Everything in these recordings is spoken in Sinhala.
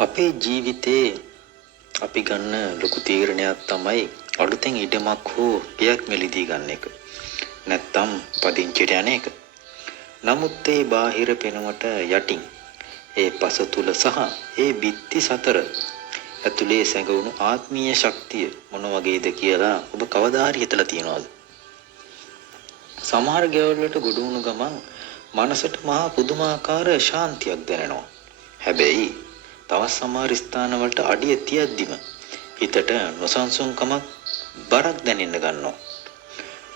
අපේ ජීවිතේ අපි ගන්න ලොකු තීරණයක් තමයි අලුතෙන් ඉඩමක් හෝ ගෙයක් මිලදී ගන්න එක. නැත්තම් පදිංචිට යන එක. නමුත් ඒ බාහිර පෙනුමට යටින් ඒ පසතුල සහ ඒ බිත්ති සතර ඇතුලේ සැඟවුණු ආත්මීය ශක්තිය මොන වගේද කියලා ඔබ කවදා හරි හිතලා තියෙනවද? සමහර ගෙවල් වලට ගොඩ වුණු ගමන් මනසට මහා පුදුමාකාර ශාන්තියක් දැනෙනවා. හැබැයි තවත් සමහර ස්ථාන වලට අඩිය තියද්දිම හිතට නොසන්සුන්කමක් බරක් දැනෙන්න ගන්නවා.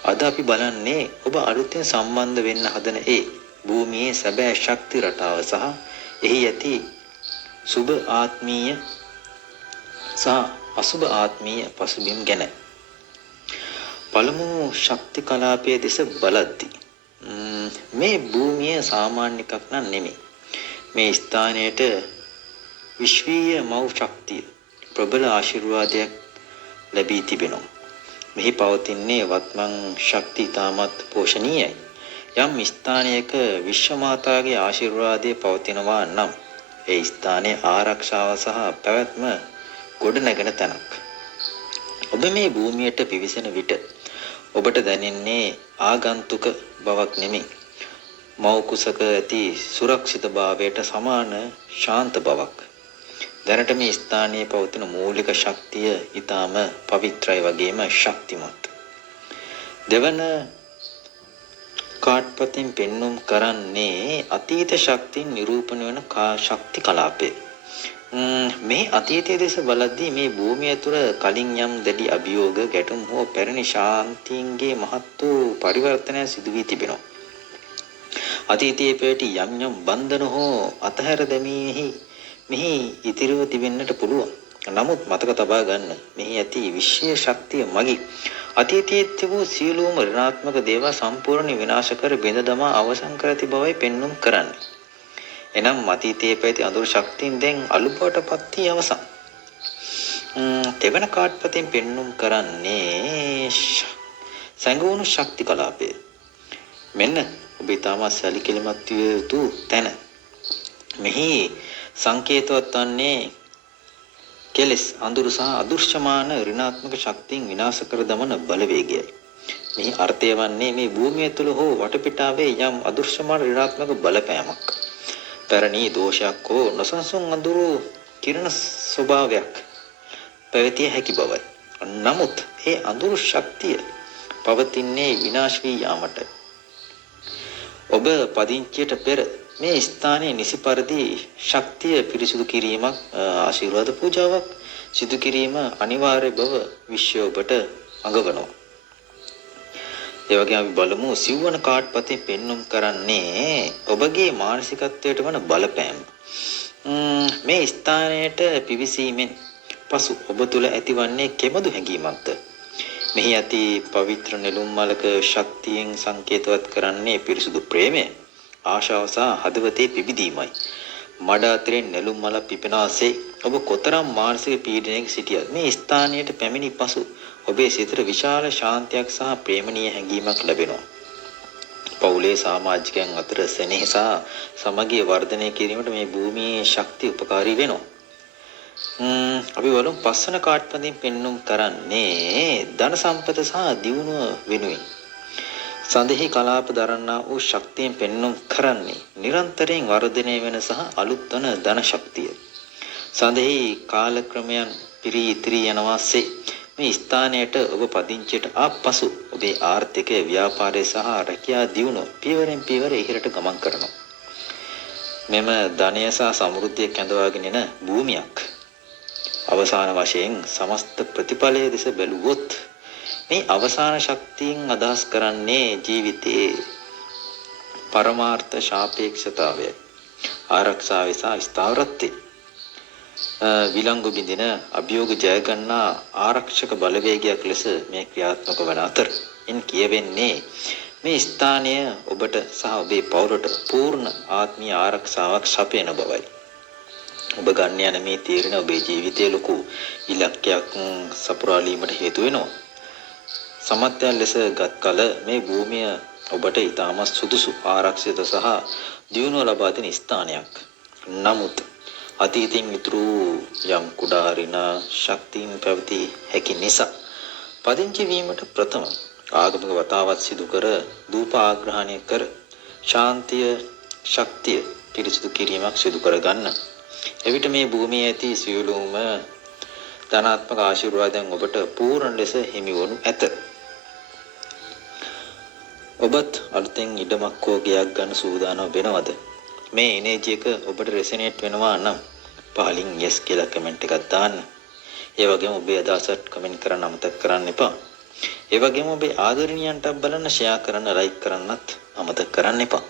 අද අපි බලන්නේ ඔබ අලුතෙන් සම්බන්ධ වෙන්න හදන ඒ භූමියේ සැබෑ ශක්ති රටාව සහ එහි ඇති සුබ ආත්මීය සහ අසුබ ආත්මීය පසුබිම් ගැන. පළමු ශක්ති කලාපයේ දෙස බලද්දී මේ භූමිය සාමාන්‍ය එකක් නන් නෙමෙයි. මේ ස්ථානයට විශ්වීය මව් ශක්තිය ප්‍රබල ආශිර්වාදයක් ලැබී තිබෙනවා. මෙහි පවතින්නේ වත්මන් ශක්තිය තාමත් පෝෂණීයයි. යම් ස්ථානයක විශ්ව මාතාගේ ආශිර්වාදය පවතිනවා නම් ඒ ස්ථානයේ ආරක්ෂාව සහ පැවැත්ම ගොඩනැගෙන තැනක්. ඔබ මේ භූමියට පිවිසෙන විට ඔබට දැනෙන්නේ ආගන්තුක බවක් නෙමෙයි. මව් කුසක ඇති සුරක්ෂිත භාවයට සමාන ශාන්ත බවක්. දැනට මේ ස්ථානයේ පවතින මූලික ශක්තිය ඊටාම පවිත්‍රායි වගේම ශක්තිමත්. දෙවන කාඩ්පතින් පෙන්눔 කරන්නේ අතීත ශක්තිය නිරූපණය වන ශක්ති කලාපය. මේ අතීතයේ දේශ බලද්දී මේ භූමිය තුර කලින් යම් දැඩි අභියෝග ගැටුම් හෝ පැරණි ශාන්තියන්ගේ මහත් වූ පරිවර්තනයක් සිදු වී තිබෙනවා. අතීතයේ පැවති යම් යම් බන්ධන හෝ අතහැර දැමීමෙහි මෙහි ඉතිරිව තිබෙන්නට පුළුවන්. නමුත් මතක තබා ගන්න මෙහි ඇති විශ්වීය ශක්තිය මගින් අතීතයේ තිබූ සියලුම ඍණාත්මක දේවල් සම්පූර්ණ විනාශ කර බෙද දමා අවසන් කර ඇති බවයි පෙන්눔 කරන්නේ. එනම් අතීතයේ පැවති අඳුරු ශක්තියින් දැන් අලුබට පත් වී අවසන්. තෙවන කාඩ්පතින් පෙන්눔 කරන්නේ සංගුණ ශක්ති කලාපය. මෙන්න ඔබ ඊටම සැලකිලිමත් විය යුතු තැන. මෙහි සංකේතවත් වන්නේ කෙලස් අඳුරු සහ අදෘශ්‍යමාන ඍණාත්මක ශක්තියින් විනාශ කර දමන බලවේගයයි. මෙහි අර්ථය වන්නේ මේ භූමිය තුල හෝ වටපිටාවේ යම් අදෘශ්‍යමාන ඍණාත්මක බලපෑමක්. පැරණි දෝෂයක් හෝ නොසන්සුන් අඳුරු කිරණ ස්වභාවයක් පැවතිය හැකි බවයි. නමුත් ඒ අඳුරු ශක්තිය පවතින්නේ විනාශ වී යාමට. ඔබ පදිංචියට පෙර මේ ස්ථානයේ නිසි පරිදි ශක්තිය පිරිසිදු කිරීමක් ආශිර්වාද පූජාවක් සිදු කිරීම අනිවාර්ය බව විශ්වය ඔබට අඟවනවා. ඒ වගේම අපි බලමු සිව්වන කාඩ්පතේ පෙන්눔 කරන්නේ ඔබගේ මානසිකත්වයට වන බලපෑම. මේ ස්ථානයට පිවිසීමෙන් පසු ඔබ තුළ ඇතිවන්නේ කෙබඳු හැඟීමක්ද? මෙහි ඇති පවිත්‍ර නෙළුම් මලක ශක්තියෙන් සංකේතවත් කරන්නේ පිරිසුදු ප්‍රේමය, ආශාව සහ හදවතේ පිබිදීමයි. මඩ අතරින් නෙළුම් මල පිපෙනාසේ ඔබ කොතරම් මානසික පීඩනයක සිටියත් මේ ස්ථානයට පැමිණි පසු ඔබේ සිතට විශාල ශාන්තියක් සහ ප්‍රේමණීය හැඟීමක් ලැබෙනවා. පවුලේ සමාජිකයන් අතර සෙනෙහ සහ සමගිය වර්ධනය කිරීමට මේ භූමියේ ශක්තිය උපකාරී වෙනවා. අපි බලමු පස්වන කාඩ්පතින් පෙන්눔 කරන්නේ ධන සම්පත සහ දියුණුව වෙනුවෙන්. සඳෙහි කලාප දරන්නා වූ ශක්තියෙන් පෙන්눔 කරන්නේ නිරන්තරයෙන් වර්ධනය වෙන සහ අලුත් වන ධන ශක්තිය. සඳෙහි කාලක්‍රමයන් පිරී ඉතිරී යනවාසේ මේ ස්ථානයට ඔබ පදිංචියට ආපසු ඔබේ ආර්ථිකය, ව්‍යාපාරය සහ රැකියාව දියුණුව පියවරෙන් පියවර ඉහළට ගමන් කරනවා. මෙම ධනය සහ සමෘද්ධිය කැඳවාගෙන එන භූමියක්. අවසාන වශයෙන් සමස්ත ප්‍රතිඵලයේ දෙස බැලුවොත් මේ අවසාන ශක්තියින් අදහස් කරන්නේ ජීවිතයේ පරමාර්ථ සාපේක්ෂතාවය, ආරක්ෂාව සහ ස්ථාවරත්වය. විලංගු බිඳින අභියෝග ජය ගන්නා ආරක්ෂක බලවේගයක් ලෙස මේ ක්‍රියාත්මක වන අතර ඉන් කියවෙන්නේ මේ ස්ථානය ඔබට සහ ඔබේ පවුලට පූර්ණ ආත්මීය ආරක්ෂාවක් සපයන බවයි. ඔබ ගන්න යන මේ තීරණ ඔබේ ජීවිතයේ ලොකු ඉලක්කයක් සපුරාලීමට හේතු වෙනවා. සමත්යන් ලෙස ගත් කල මේ භූමිය ඔබට ඊටමත් සුදුසු ආරක්ෂිත සහ දියුණුව ලබා දෙන ස්ථානයක්. නමුත් අතීතයෙන් ඉතුරු යම් කුඩා ඍණ ශක්තියින් පැවති හැකි නිසා පදිංචි වීමට ප්‍රථම ආගමික වතාවත් සිදු කර දූප ආග්‍රහණය කර ශාන්තිය ශක්තිය පිරිසිදු කිරීමක් සිදු කර ගන්න. එවිට මේ භූමියේ ඇති සියලුම ධනාත්මක ආශිර්වාදයන් ඔබට පූර්ණ ලෙස හිමි වනු ඇත. ඔබත් අලුතෙන් ඉඩමක් හෝ ගෙයක් ගන්න සූදානම් වෙනවද? මේ එනර්ජි එක ඔබට රෙසනේට් වෙනවා නම් පහලින් yes කියලා කමෙන්ට් එකක් දාන්න. ඒ වගේම ඔබේ අදහසත් කමෙන්ට් කරන්න අමතක කරන්න එපා. ඒ වගේම ඔබේ ආදරණීයන්ට බලන්න ෂෙයා කරන්න ලයික් කරන්නත් අමතක කරන්න එපා.